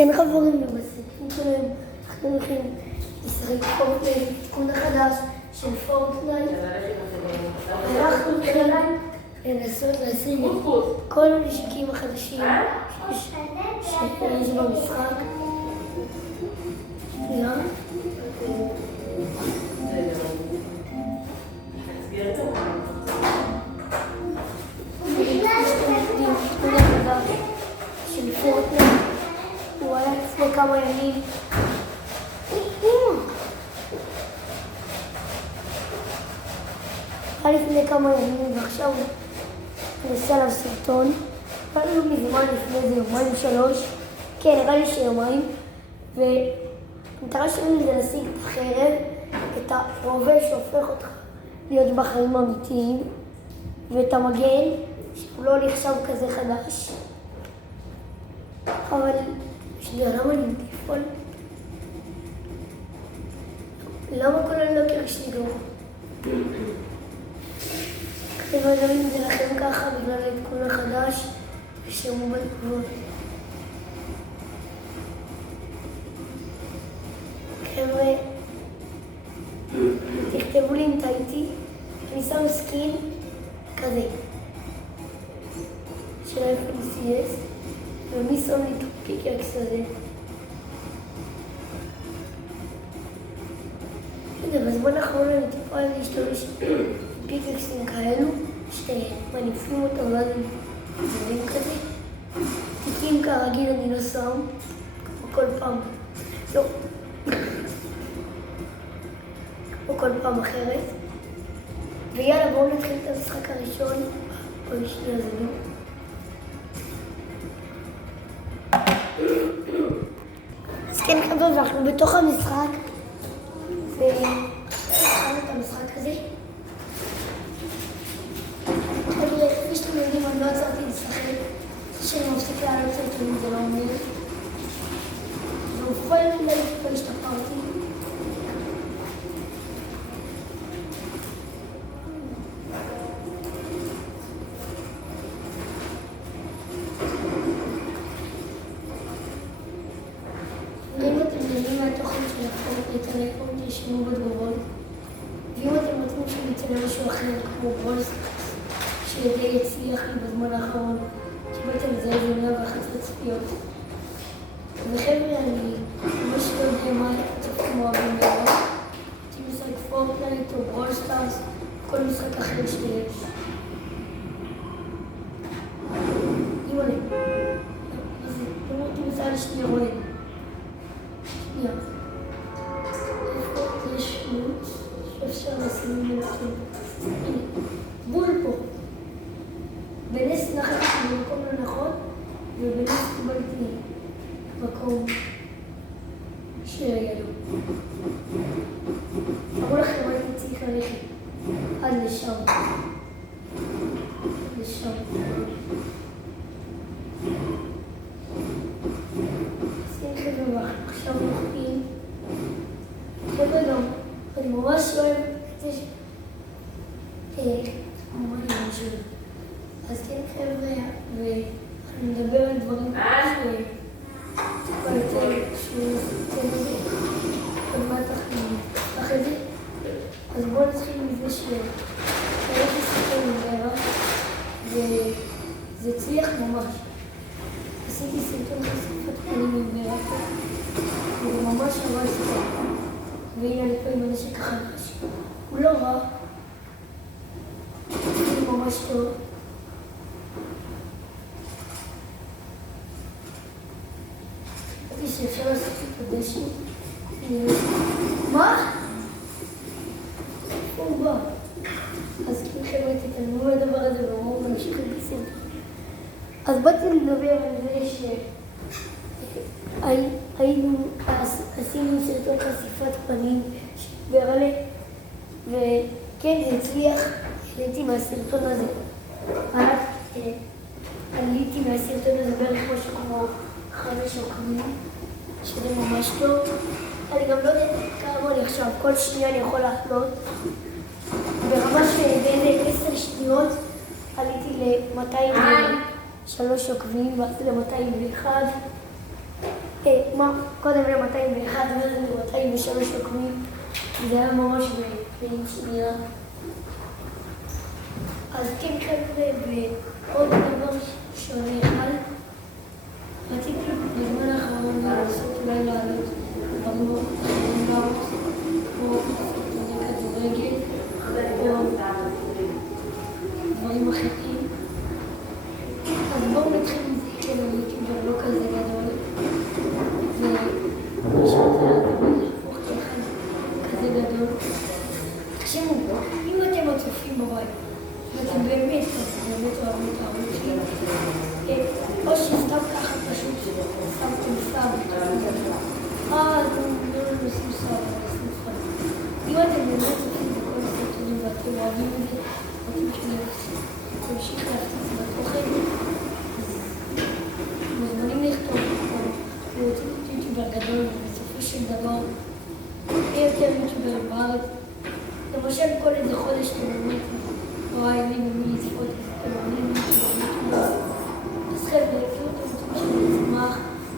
כן חברים, ובסרטים שלהם אנחנו הולכים לשחק פורטנייט, תיקון החדש של פורטנייט. אנחנו הולכים לנסות להשיג כל הנשקים החדשים שיש במשחק. שנייה. של פורטנייט, הוא היה לפני כמה ימים. היה לפני כמה ימים ועכשיו אני עושה עליו סרטון. פעלנו מזמן לפני זה יומיים שלוש, כן נראה לי שיומיים, והמטרה שלנו זה להשיג את החרב, את הרובה שהופך אותך להיות בחיים האמיתיים, ואת המגן שהוא לא נחשב כזה חדש. אבל שנייה, למה אני מטיפול? למה כל הלוקר שלי גרוע? אבל גם אם זה לכם ככה בגלל העדכון החדש, תרשמו בתגובות. חבר'ה, תכתבו לי אם טעיתי, אני שם סקין כזה של ה-FNCS, ומי שם לי את הפיקאקס הזה? בזמן האחרון אני טיפה להשתמש פיקאקסים כאלו, שמניפים אותם ואז הם זרים כזה. תיקים כרגיל אני לא שם, כמו כל פעם. לא. כמו כל פעם אחרת. ויאללה, בואו נתחיל את המשחק הראשון. אוי, שנייה, זה לא. אז כן, חבר'ה, ואנחנו בתוך המשחק. והתחלנו את המשחק הזה. חבר'ה, כפי שאתם יודעים, אני לא עצרתי לשחק. שאני מפסיק לעלות סרטונים, זה לא אומר. ובכל מיני כבר השתפרתי. אם אתם יודעים מהתוכן של הפורטנייט, תרשמו בתגובות. ואם אתם רוצים שאני אצא למשהו אחר כמו ברולסטארס, שדי יצליח לי בזמן האחרון, קיבלתם זה 111 צפיות. וחבר'ה, אני ממש לא יודע מה אתם אוהבים לראות. רוצים לשחק פורטנייט או ברולסטארס, כל משחק אחר שיש. אימא'לה. אז אם אותי מצא לשנייה רואה. שנייה. איפה יש שמות שאפשר לשים בנתון? הנה, בול פה. בנס נחתי במקום לא נכון, ובנס קיבלתי מקום שהיה לו. אמרו לכם, הייתי צריך ללכת עד לשם. לשם. אז כן חבר'ה, עכשיו נוחים. חבר'ה גם, אני ממש אוהב את זה ממש משהו. אז כן חבר'ה, ואני מדבר על דברים טיפה יותר שעושים את זה. עוד מעט נפתח את זה. אז בואו נתחיל מזה שהייתי סרטון מברך, וזה הצליח ממש. עשיתי סרטון חשיפת פנים מברך, וזה ממש ממש טוב. והנה אני פה עם הנשק החדש. הוא לא רע. הוא ממש טוב. חשבתי שאפשר לעשות את הדשא. מה? הוא בא. אז כן חבר'ה, תתעלמו מהדבר הזה ואומרו ונמשיך בסרטון. אז באתי לדבר על זה עשינו סרטון חשיפת פנים שדיבר עליה, וכן זה הצליח. עליתי מהסרטון הזה. עליתי מהסרטון הזה בערך משהו כמו 5 עוקבים, שזה ממש טוב. אני גם לא יודעת כמה אני עכשיו, כל שנייה אני יכול לעלות. ברמה שבין 10 שניות עליתי ל-203 עוקבים, ואז ל-201. קודם ל-201 ול-203 עוקבים, זה היה ממש בפלאים שנייה. אז כן כזה, ועוד דבר שעולה אחד, רציתי בזמן האחרון לעשות אולי לעלות דברים כמו כדורגל או דברים אחרים. אז בואו נתחיל מזה, כן, היוטיובר לא כזה גדול, ויש מצב להפוך לאחד כזה גדול. תקשיבו, אם אתם הצופים בבית, ואתם באמת אוהבים את הערוץ שלי, או שסתם ככה פשוט שמתם סתם, אז לא נשים סתם, נשים סתם. אם אתם באמת צופים בכל הסרטונים ואתם אוהבים את זה, אתם תמשיך להפציץ בתוכן, מוזמנים לכתוב, אנחנו רוצים להיות יוטיובר גדול, ובסופו של דבר, יהיה יותר יוטיובר בארץ. למשל כל איזה חודש אתם אומרים, וואי, לי במי לצפות, אתם אומרים יוטיובר. אז חבר'ה, כאילו אתם רוצים שאני אשמח,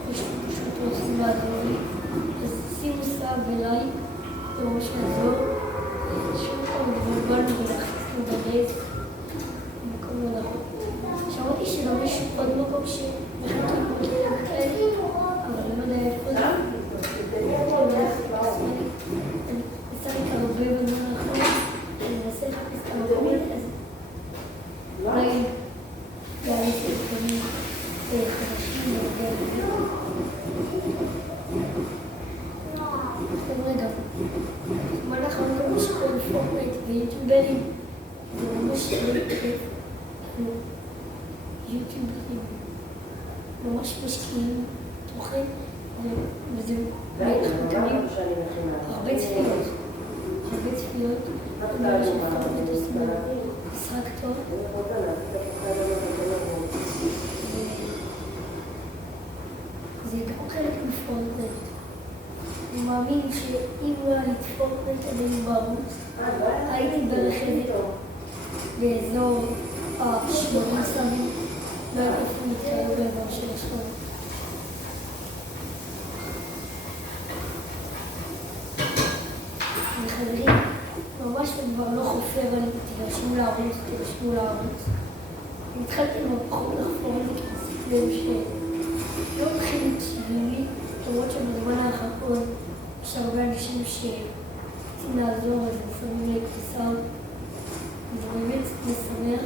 או שאתם פשוט רוצים לעזור לי, אז שימו סאב ולייק, זה ממש לעזור. שוב פעם גבולבלנו ולהכניסנו בלב, במקום לא נכון. שמעתי שגם יש עוד מקום שמחכים בקרב כאלה, אבל לא יודע איפה זה. אני ניסה לקרבי בזמן האחרון, אני מנסה לחפש את המקום הזה. אולי יעלה סרטונים חדשים רגע. רגע, מה אנחנו גם משקול פורטנייט ויוטיוברים, זה ממש כיף. יוטיוברים ממש משקיעים תוכן, וזה מקבלים הרבה צפיות. אני רואה שפורטנייט עושים משחק טוב. זה גם חלק מפורטנייט. אני מאמין שאם לא היה לי את פורטנייט עדיין בערוץ, הייתי ברכבת באזור ה-80 סמים, לא הייתי אפילו מתחיל באזור של השכונה. וחברים, ממש כבר לא חופר עליי, תירשמו לערוץ. אני התחלתי פחות לחפור על זה, כי עשיתי לב שלא מתחילים צביעים לי, למרות שבזמן האחרון יש הרבה אנשים שרוצים לעזור, אז הם שמים לי כתסם. זה באמת משמח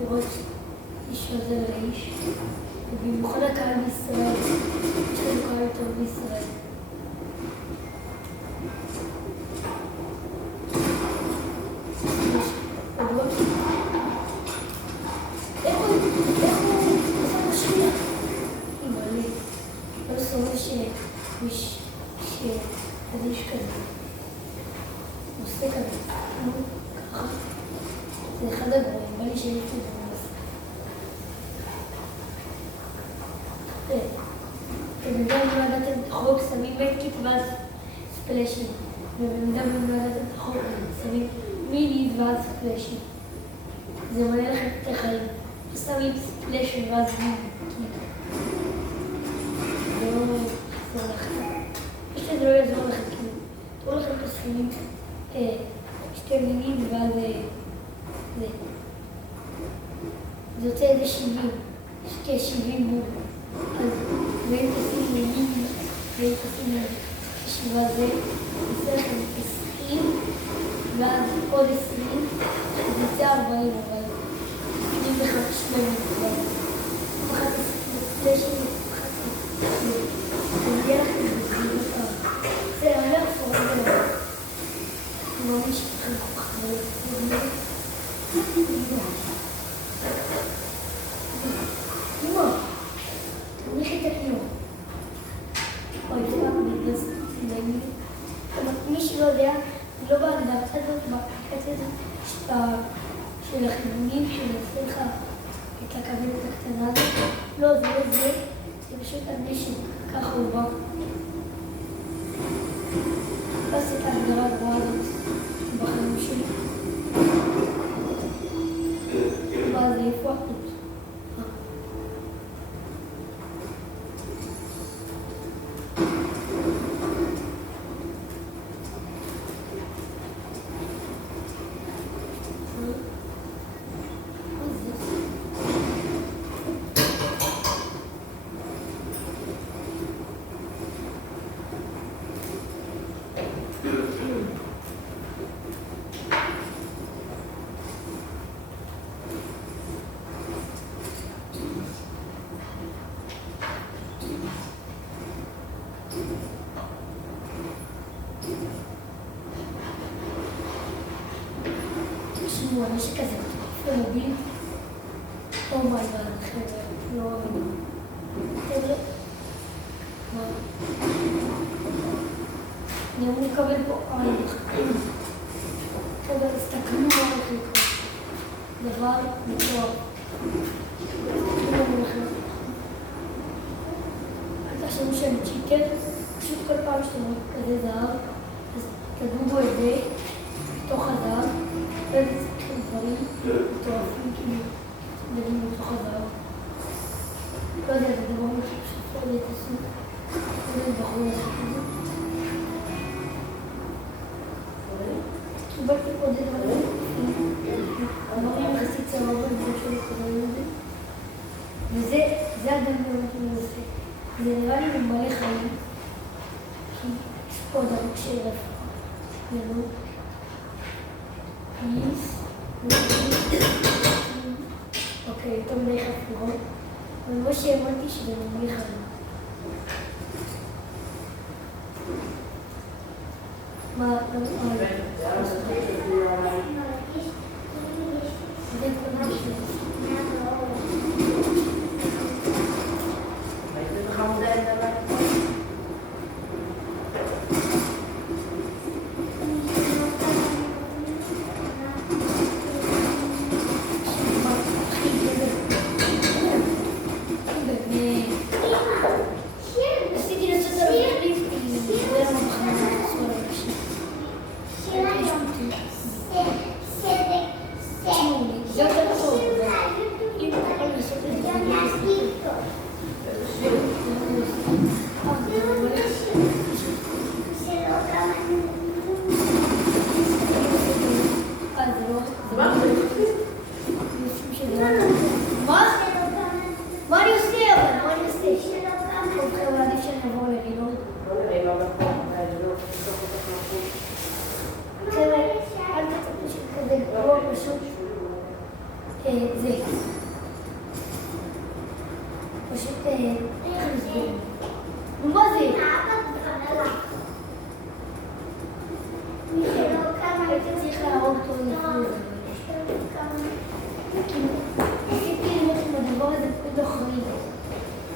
לראות איש עוזר לאיש, ובמיוחד הקהל בישראל, יש לנו קהל יותר בישראל. אז יש כזה, עושה כזה, ככה, זה אחד הגרועים, בא לי שיש לי את זה. ובמידה אם לא ידעתם את החוק, שמים מדקיט ואז ספלשים, ובמידה אם לא ידעתם את החוק, שמים מיני ואז ספלשים. זה מלא לכם את החיים, שמים ספלשים ואז מיני. זה לא יעזור לכם. זה לא יעזור לכם, כי תראו לכם את הסכימים, שתי מינים ואז זה. זה יוצא איזה 70, שתי 70 בול. אז ואם תשים מינים, ואם תשים שבעה זה, יוצא לכם 20, ואז עוד 20, אז יוצא 40, אבל 25 מינים. אחת הספלשים, זה יהיה לכם בזמן. זה היה אפור, זה לא משפחה חברים. אמא, תניחי את הכיור. אוי, זה רק מתנזים. מי שלא יודע, זה לא בהגדרת הזאת, בקטע הזאת של החיבונים שנעשה לך את הכוונת הקטנה הזאת. לא, זה לא זה, זה פשוט הנשק, ככה הוא בא. עשיתי את ההגדרה הגבוהה הזאת בחיים שלי. ואז איפה החוץ? תשמעו, הנשק הזה הוא מוביל. אומייגאד, חבר'ה, לא מאמין. חבר'ה, מה? אני אמור לקבל פה עין. חבר'ה, תסתכלו מה הולך לקרות. דבר מטורף. אל תחשבו שאני צ'יטר, פשוט כל פעם שאתם רואים כזה זהב, אז תדעו בו את זה, בתוך הזהב, ואז צריכים דברים מטורפים כאילו דברים בתוך הזהב. לא יודע, זה דבר משהו שפה זה תעשו, זה בחור לעשות את זה. קיבלתי עוד דברים, דברים יחסית סבבה, זה שלא קוראים לזה. וזה אדם באמת אני עושה. זה נראה לי ממלא חיים, כי יש פה דברים של רפואה. ולא. פיס. אוקיי, יותר מדי חפירות. אבל מה שהאמנתי שזה ממלא חיים. מה? זה כל מה שיש. זה. פשוט, איך נסביר? מה זה? הייתי צריך להרוג אותו לפני זה. כאילו, עשיתי לראות עם הדבר הזה בתוך חיים.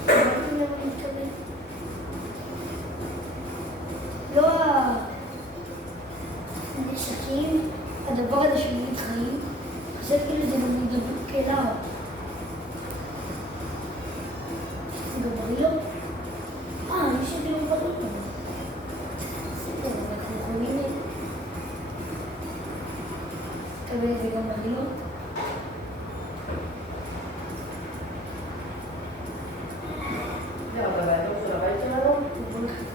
ראיתי למה אני מתכוון. לא הנשקים, הדבר הזה של מילית חיים, זה כאילו זה מדבר כלאו. זה גבריות? יש את זה גבריות. בסדר, אנחנו יכולים לקבל את זה גם גבריות. לא, אבל האדום של הבית שלנו? בוא נחליט.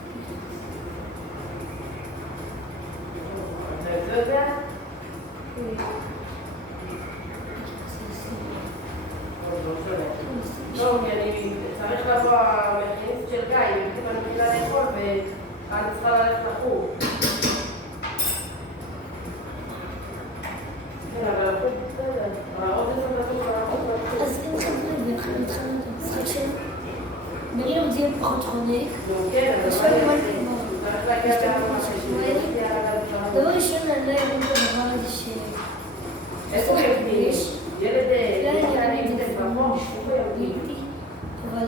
אתה לא יודע? לא, כי אני צריך לבוא המכיניסט של גיא, אם אני מתחילה לאכול ואני צריכה ללכת לחור. כן, אבל הכל בסדר. עוד 10 דקות ואנחנו אז אין חבר'ה, והתחלנו את המשחק שלנו. נראה אם זה יהיה פחות חונק. כן, אבל עכשיו מה הבנתי מה. צריך להגיע דבר ראשון, אני לא אבין את הדבר הזה ש... איפה יש? ילד אבל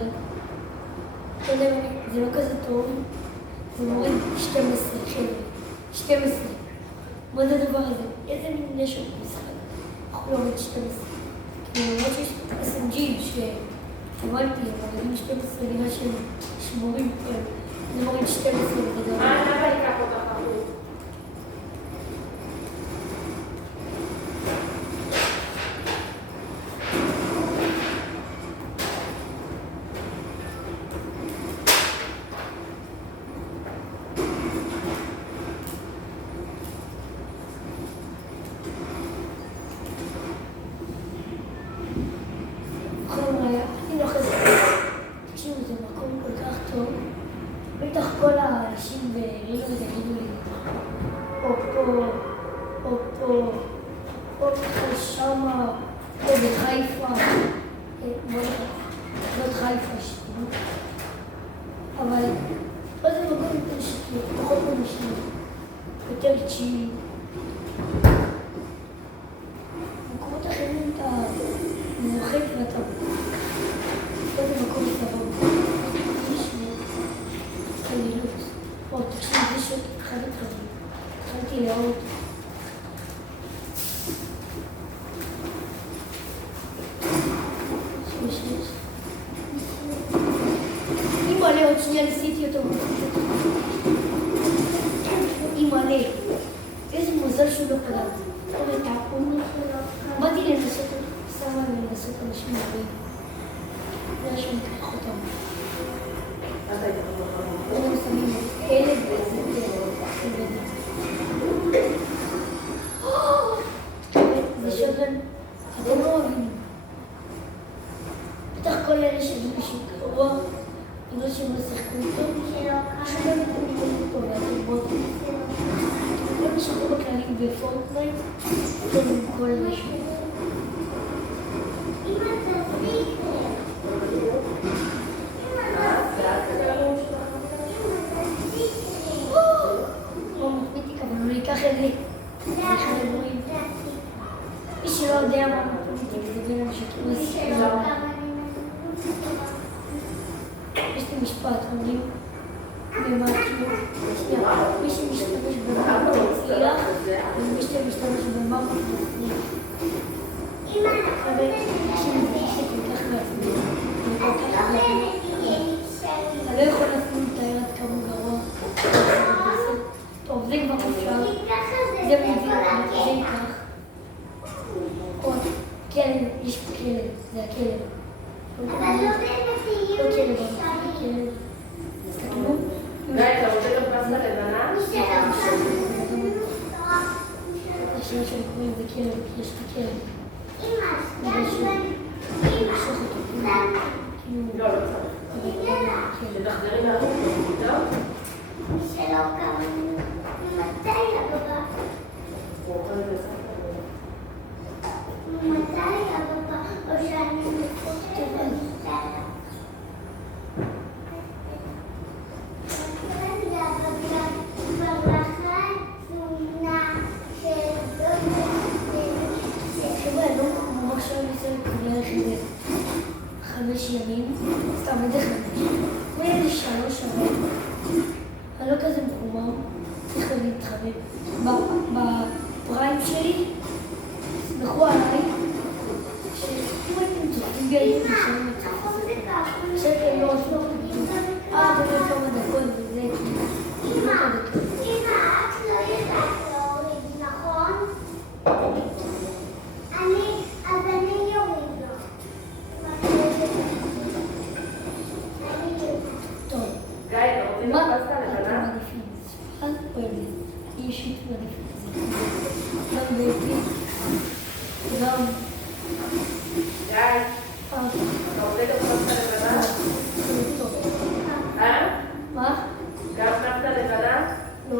זה לא כזה טוב, זה מוריד 12, חבר'ה, 12. מה זה הדבר הזה? איזה מין נשק משחק? אנחנו לא מוריד 12. כי למרות שיש SMG שהבנתי, אבל אם 12 נראה שהם שמורים, זה מוריד 12 בגדול. למה ייקח אותך לחור? תקשיבו, זה מקום כל כך טוב. בטח כל האנשים ברינו יגידו לי, או פה, או פה, או פה שמה, או בחיפה. בוא נראה, חיפה שתיים. אבל פה זה מקום יותר שקט, פחות אנשים, יותר צ'יל. או, תקשיב, זה אחד הדברים. התחלתי לאהוב. אם עולה עוד שנייה, ניסיתי אותו. אם עולה. איזה מוזר שהוא לא פגע. באתי לנסות, שמה לנסות אנשים הרבה. זה היה שאני אקח אותם. אז היית בכל הם שמים אלה וזה זה שובן, אתם לא אוהבים. בטח כל אלה שהיו משהו גרוע, בגלל שהם לא שיחקו איתו, שובן אתם מתקנים פה ואתם בוטים. כל מי שקורא בכללים בפורטנייט, אתם עם כל משהו. אבל הוא ייקח את זה. מי שלא יודע מה פוליטיקה זה בין המשקים. יש לי משפט, אומרים במה כאילו, מי שמשתמש במה מצליח, ומי שמשתמש במה מצליח. אבל שמזיק כל כך מעצמי, וכל כך מעצמי. אתה לא יכול אפילו לתאר עד כמה גרוע. טוב, זה כבר אפשר. זה מביא, זה ייקח. עוד, כלב, יש פה כלב, זה הכלב. לא כלב, זה כלב. תסתכלו. גיא, אתה רוצה גם פסטה לבנה? השם שאני קוראים זה כלב, יש לי כלב. לא, לא צריך. שתחזרי מהחוק, טוב? שלא כמה מתי הבא? מתי הבא? או שאני מפותחת? חבר'ה, לא ממש לא ניסה לקבל לכם 5 ימים, סתם איזה 5. ואיזה 3 שעות. אני לא כזה מחומם, צריך להתחבא. בפריים שלי, סמכו עליי, שאם הייתם צוחקים בי הייתם משנים את זה. שאתם לא עושים את זה. באמת כמה דקות וזה כאילו, לא כמה דקות. אמא, את לא יודעת להוריד, נכון? אז אני יוריד לו. טוב. גיא, אתה רוצה גם פסטה אתם לבנה? מעדיפים? ספרד או אלה? היא אישית מעדיפת את זה. גם בעברית, גם... גיא, אתה רוצה גם פסטה לבנה? טוב. מה? גם פסטה לבנה? לא.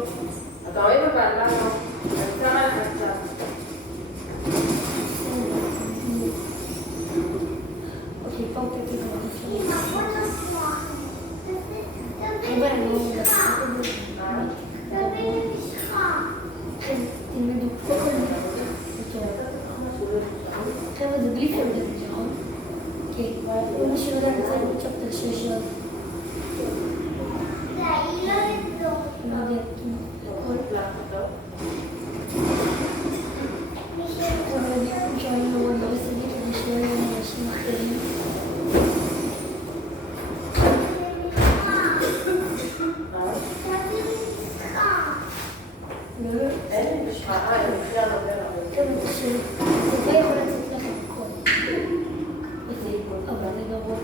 אתה אוהב אבל, למה? אני שמה לך קצת. אוקיי, פעם קטי כבר אפשר. אמא, בוא נשמח. חבר'ה, אני לא יודעת. תביא לי משחה. כן, תלמדו. חבר'ה, זה בלי פונדק, נכון? כן. מי שלא יודע, זה צ'פטר 6 של... זה היא לא לבדוק. לא יודע, הכל. אבל אני שאני מאוד לא בסדר כדי שלא יהיו אנשים אחרים. תביא לי משחה. אין לי משחה, אני בכלל לא עובר. כן, זה שלי. זה לא יכול לצאת לכם הכל. אבל זה גרוע.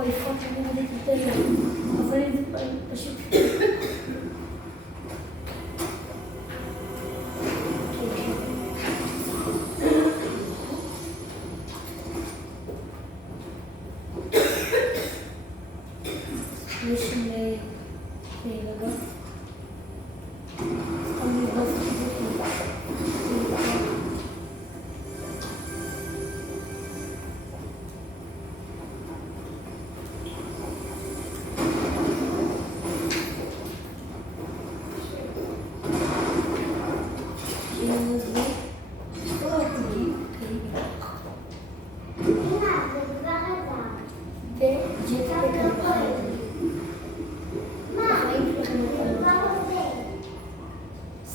או יפות שאני מדי תיתן להם, אבל אם זה פשוט... יש לי רגע. סתם לבדוק את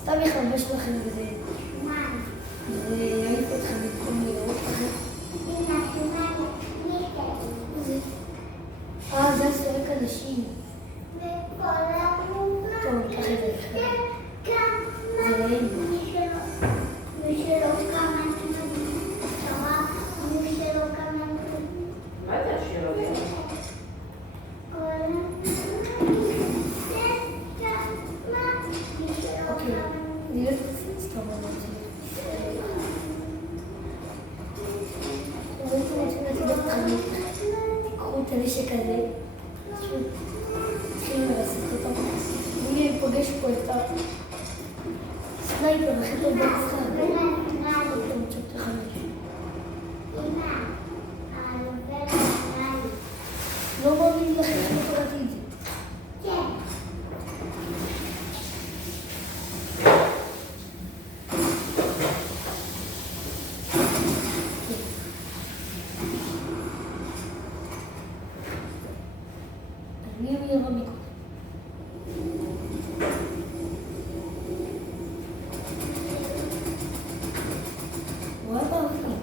סתם יחרבש לכם בזה. זה יעיף אתכם במקום לראות לכם. זה הסורק אנשים. טוב, ניקח את זה לכם. זה רעים. מה זה השיר הזה? נראה סתם אמרתי. תיקחו את הנשק הזה, פשוט צריכים לרסק אותו. אני פוגש פה את הסנייפר הכי טוב במשחק. אתם קצת תחמש. לא מאמין לכם שלא קראתי את זה. אני ירה מקודם. הוא היה באוויר.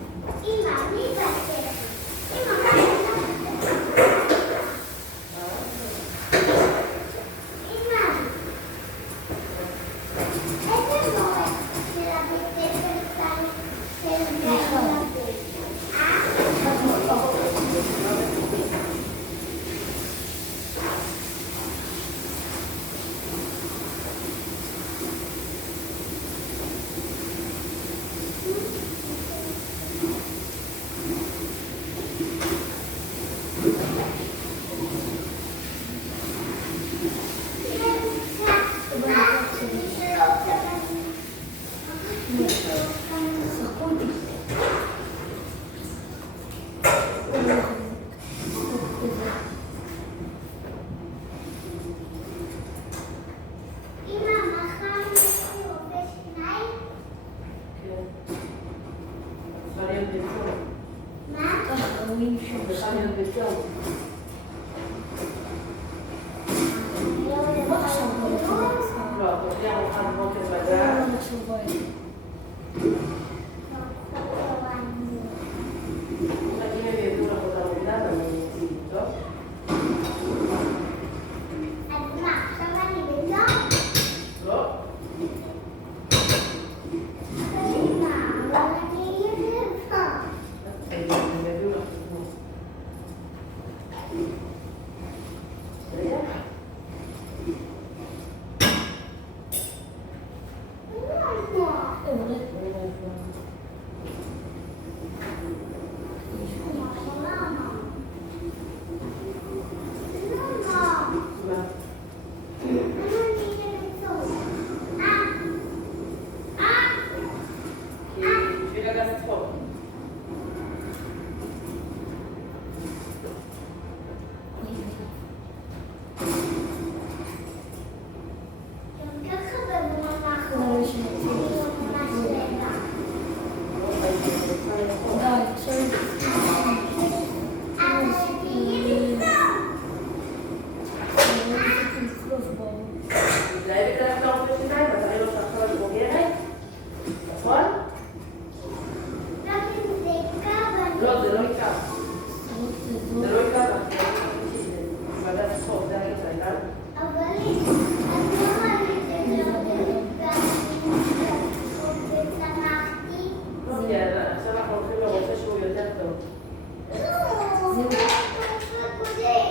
זה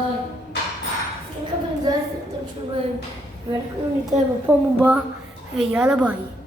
אז כן חברים, זה היה הסרטון שלהם, ואנחנו נתראה בפעם הבאה, ויאללה ביי.